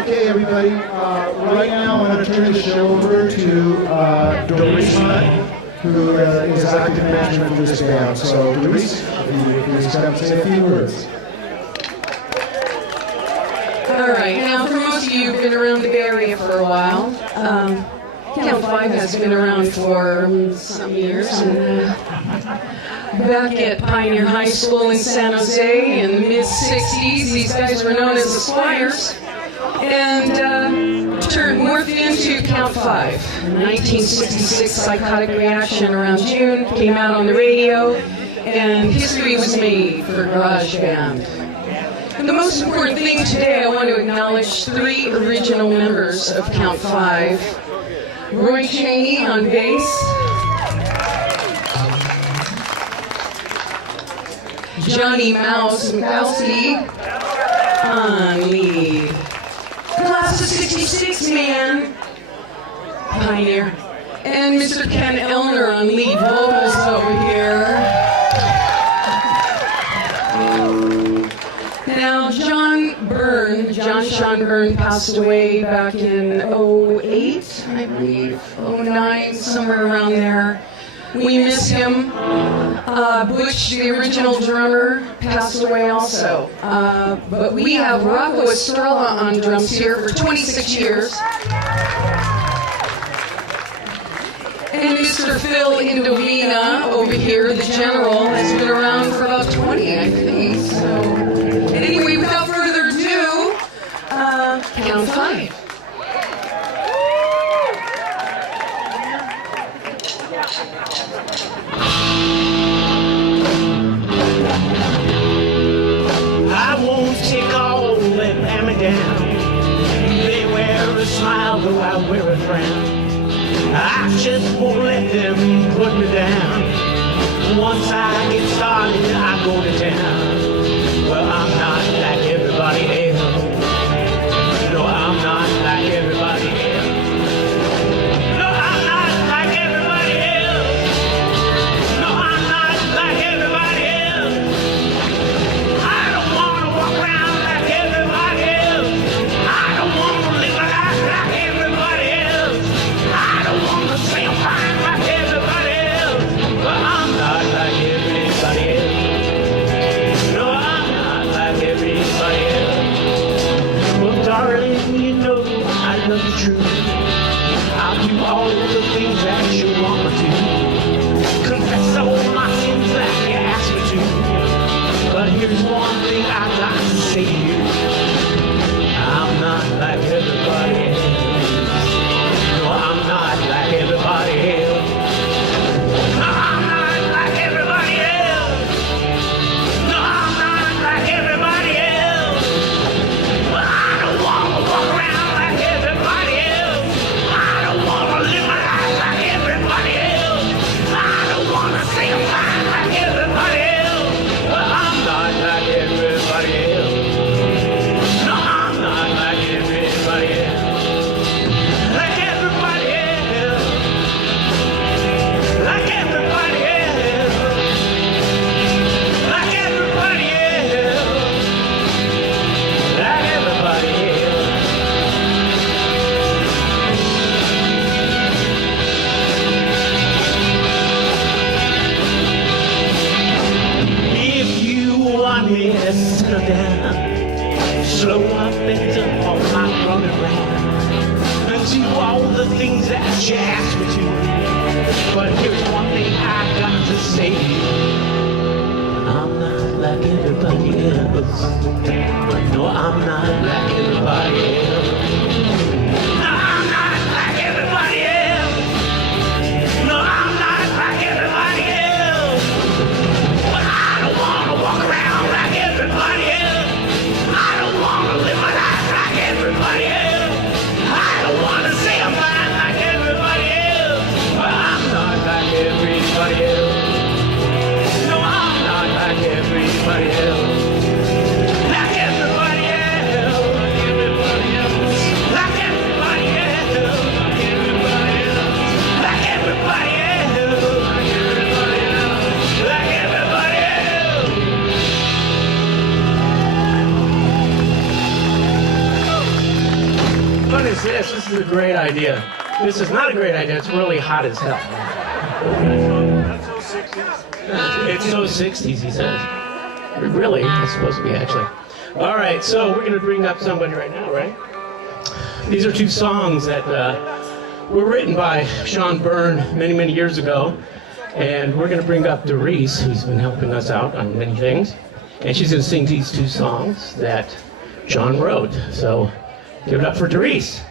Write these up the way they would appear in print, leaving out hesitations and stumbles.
Okay, everybody. Right now, I want to turn the show over to Doris Hunt, who is active management of this band. So, Doris, if you just come say a few words. All right. Now, for most of you who've been around the Bay Area for a while, Count 5 has been around for some years. And, back at Pioneer High School in San Jose in the mid-'60s, these guys were known as the Squires, and morphed into Count 5. In 1966, Psychotic Reaction around June came out on the radio, and history was made for garage band. And the most important thing today, I want to acknowledge 3 original members of Count 5. Roy Cheney on bass, Johnny Mouse Mikowski on lead. Class of 66 man, Pioneer. And Mr. Ken Elner on lead vocals over here. Now, John Sean Byrne passed away back in '08, I believe, '09, somewhere around there. We miss him. Butch, the original drummer, passed away also. But we have Rocco Estrella on drums here for 26 years. And Mr. Phil Indovina over here, the general, has been around for about 20, I think. So, anyway, without further ado, Count 5. I won't take all that hand me down. They wear a smile, though I wear a frown. I just won't let them put me down. Once I get started, I go to town. Well, I'm not like everybody else. No, I'm not like everybody else. No, I'm not like everybody else. No, I'm not like everybody else. I don't want to walk around like everybody else. I don't want to live a life like everybody else. I don't want to say I'm fine like everybody else. But I'm not like everybody else. No, I'm not like everybody else. Well, darling, you know I love you true. I'll do all the things that you want me to. Confess all my sins that you ask me to. But here's one thing I got to say to you. I'm not like everybody else. No, I'm not like everybody else. No, I'm not like everybody else. No, I'm not like everybody else. Well, I don't want to walk around like everybody else. I don't want to live my life like everybody else. I don't want to say I'm fine like everybody else. Well, I'm not like everybody else. No, I'm not like everybody else. Like everybody else. Like everybody else. Like everybody else. Like everybody else. If you want me to settle down, slow up and dump on my running around, and do all the things that you asked me to. But here's one thing I got to say to you. I'm not like everybody else. No, I'm not like everybody else. No, I'm not like everybody else. No, I'm not like everybody else. But I don't want to walk around like everybody else. I don't want to live my life like everybody else. I don't want to say I'm fine like everybody else. But I'm not like everybody else. No, I'm not like everybody else. Like everybody else. Like everybody else. is this? This is a great idea. This is not a great idea. It's really hot as hell. It's so 60s, he says. Really? It's supposed to be, actually. All right, so we're going to bring up somebody right now, right? These are two songs that were written by Sean Byrne many, many years ago. And we're going to bring up Doris, who's been helping us out on many things. And she's going to sing these two songs that John wrote. So give it up for Doris.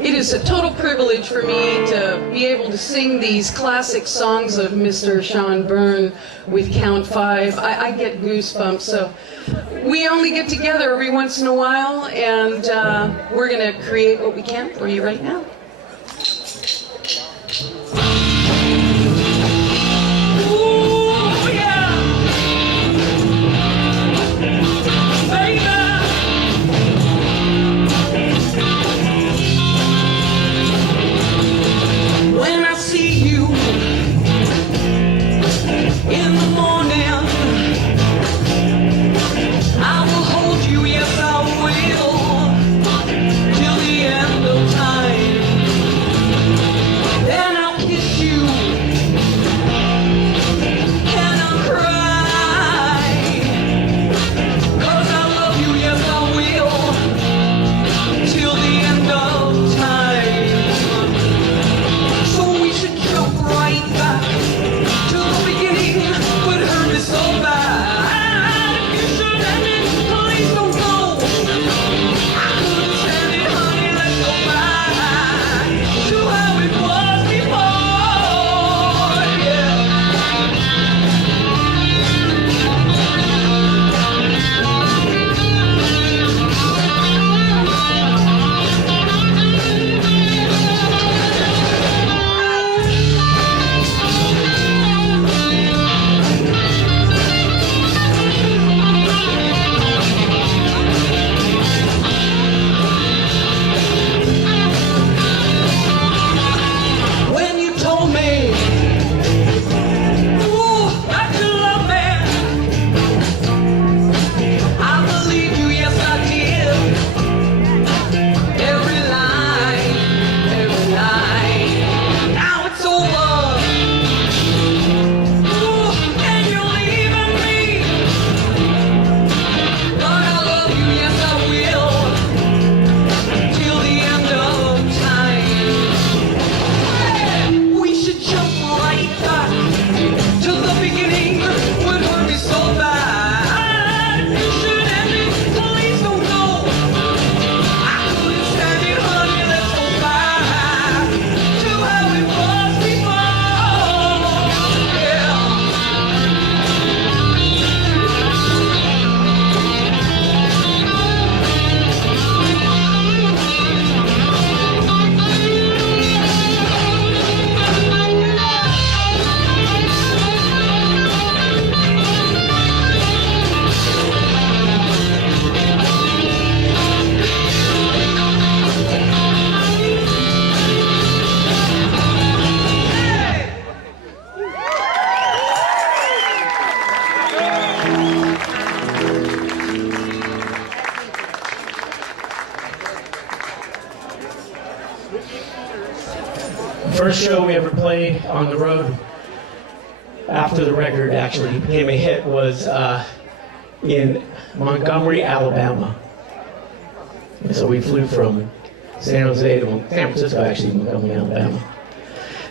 It is a total privilege for me to be able to sing these classic songs of Mr. Sean Byrne with Count Five. I get goosebumps, so we only get together every once in a while, and we're going to create what we can for you right now. Ooh, yeah. Baby. When I see you in the morning, I will hold you, yes I will, till the end of time. Then I'll kiss you, and I'll cry, 'cause I love you, yes I will, till the end of time. So we should jump right back to the beginning, what hurt me so bad. If you should end it, please don't go. I couldn't stand it, honey, let's go back to how it was before, yeah. When you told me, ooh, that you love me, I believed you, yes I did. Every line, every line. Now it's over. Ooh, and you're leaving me. But I love you, yes I will, till the end of time. We should jump right back to the beginning, what hurt me so bad. You should end it, please don't go. I couldn't stand it, honey, let's go back to how it was before, yeah. First show we ever played on the road after the record actually became a hit was in Montgomery, Alabama. And so we flew from San Jose to San Francisco, actually, Montgomery, Alabama.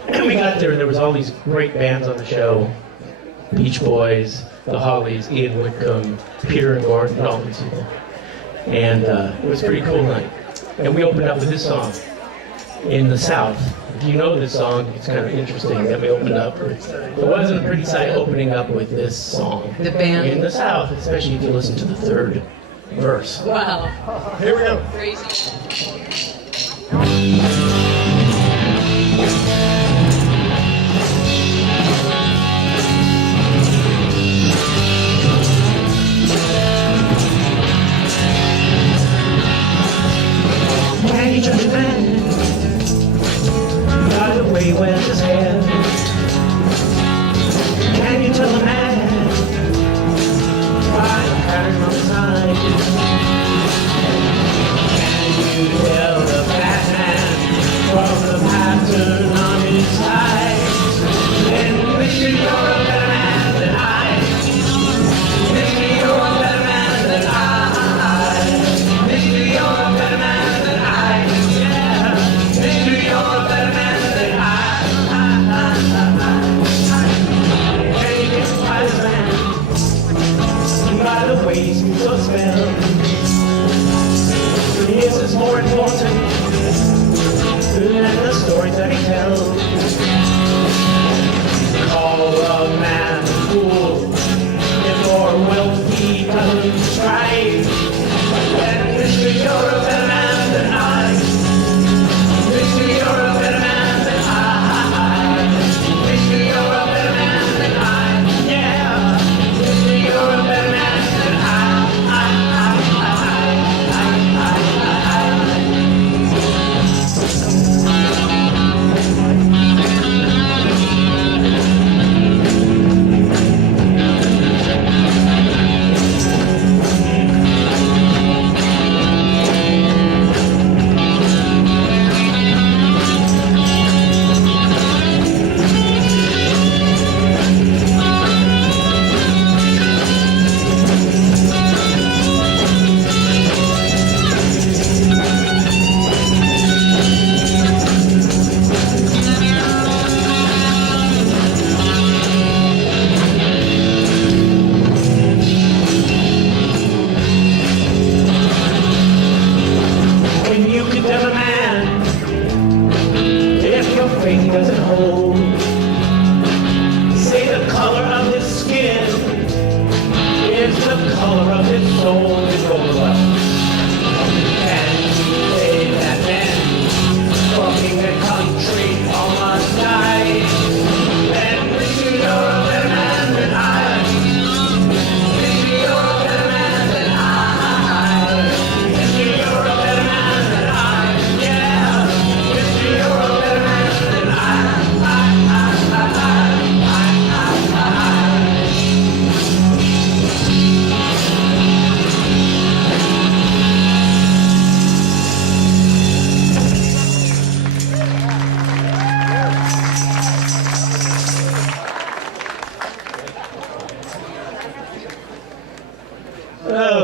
And we got there, and there was all these great bands on the show. Beach Boys, the Hollies, Ian Whitcomb, Peter and Gordon, and all these people. And it was a pretty cool night. And we opened up with this song, In the South. If you know this song, it's kind of interesting that we opened up. It wasn't a pretty sight opening up with this song. The band. In the South, especially if you listen to the third verse. Wow. Here we go. Crazy. Can you judge a man by the way he wears his hair? Can you tell a man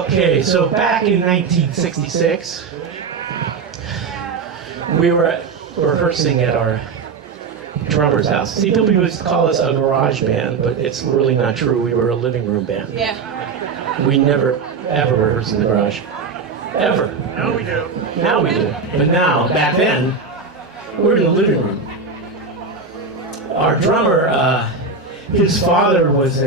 Okay, so back in 1966, we were rehearsing at our drummer's house. See, people used to call us a garage band, but it's really not true. We were a living room band. Yeah. We never, ever rehearsed in the garage. Ever. Now we do. Now we do. But now, back then, we were in the living room. Our drummer, his father was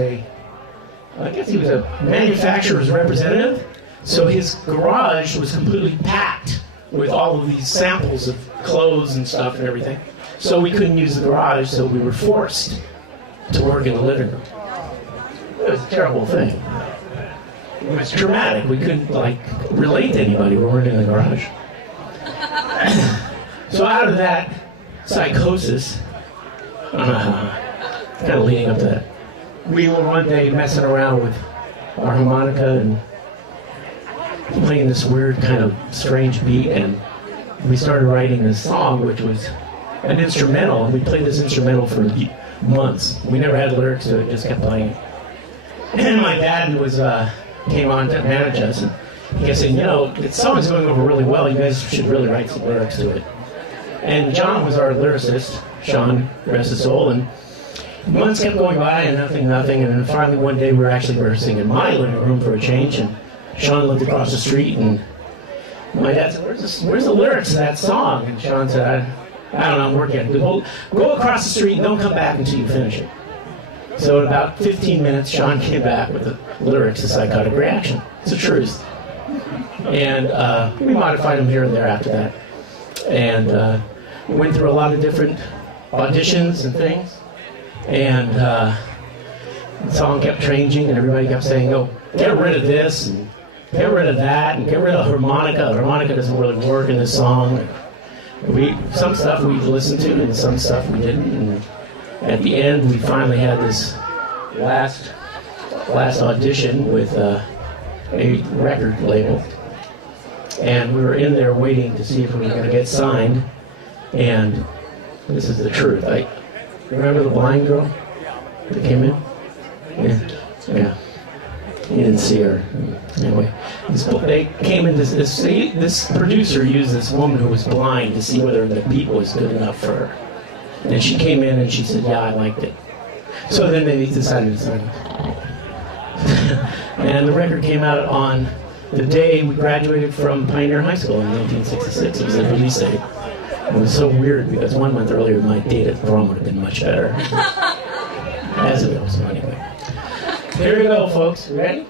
I guess he was a manufacturer's representative. So his garage was completely packed with all of these samples of clothes and stuff and everything. So we couldn't use the garage, so we were forced to work in the living room. It was a terrible thing. It was traumatic. We couldn't, relate to anybody. We weren't in the garage. So out of that psychosis, kind of leading up to that, we were one day messing around with our harmonica and playing this weird kind of strange beat, and we started writing this song, which was an instrumental, and we played this instrumental for months. We never had lyrics to it, just kept playing it. And my dad came on to manage us, and he kept saying, this song's going over really well, you guys should really write some lyrics to it. And John was our lyricist, Sean, rest his soul, and months kept going by and nothing, and then finally one day we were actually rehearsing in my living room for a change, and Sean lived across the street, and my dad said, where's the lyrics to that song? And Sean said, I don't know, I'm working on it. Go across the street and don't come back until you finish it. So in about 15 minutes, Sean came back with the lyrics to Psychotic Reaction. It's the truth. And we modified them here and there after that. And we went through a lot of different auditions and things. And the song kept changing, and everybody kept saying, oh, get rid of this, and get rid of that, and get rid of harmonica. Harmonica doesn't really work in this song. Some stuff we listened to, and some stuff we didn't. And at the end, we finally had this last audition with a record label. And we were in there waiting to see if we were going to get signed. And this is the truth. Remember the blind girl that came in? Yeah. You didn't see her. Anyway, they came in. This producer used this woman who was blind to see whether the beat was good enough for her. And she came in and she said, yeah, I liked it. So then they decided to sign it. And the record came out on the day we graduated from Pioneer High School in 1966. It was the release date. It was so weird because 1 month earlier my date at prom would have been much better. As it was, so anyway. Here we go, folks. Ready?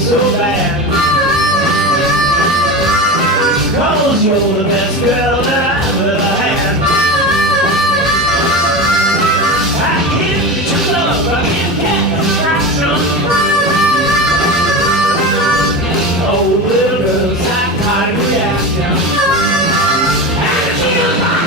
So bad, 'cause you're the best girl that I've ever had. I can't get your love, I can't get attraction. Oh, little girl, psychotic reaction. And she's mine.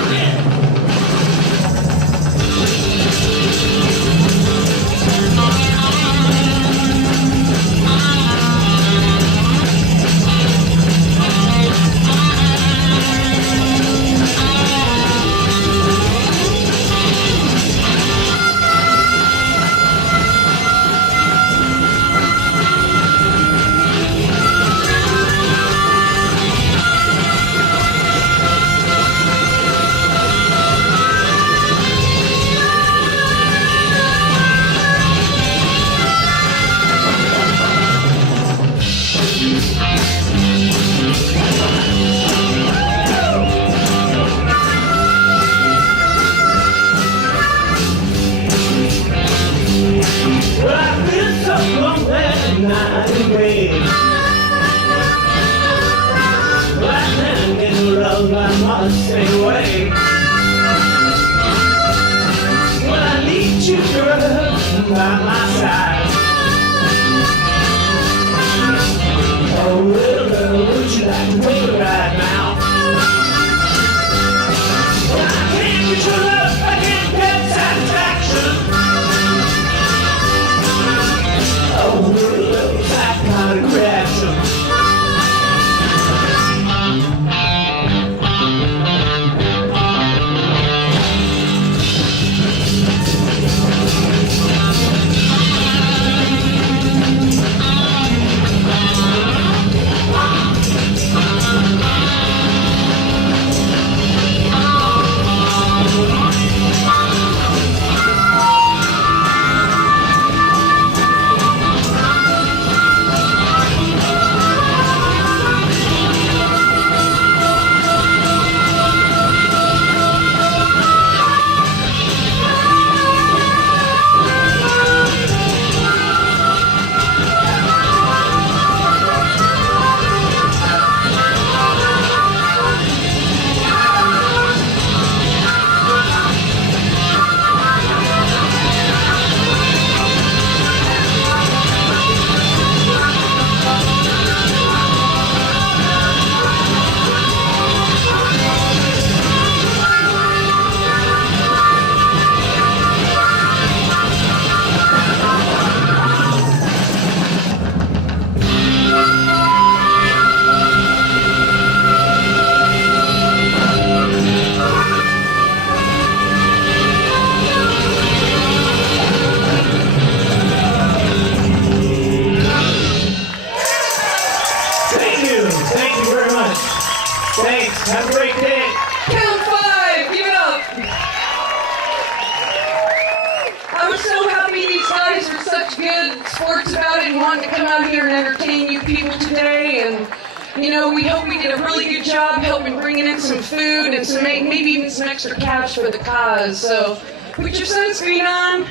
I must stay away. like the weather right now. I can't get your love, I can't get satisfaction. Oh, love's that kind of reaction. Thank you very much. Thanks. Have a great day. Count 5, give it up. I was so happy these guys are such good sports about it and wanting to come out here and entertain you people today. And, you know, we hope we did a really good job helping bringing in some food and some maybe even some extra cash for the cause. So put your sunscreen on.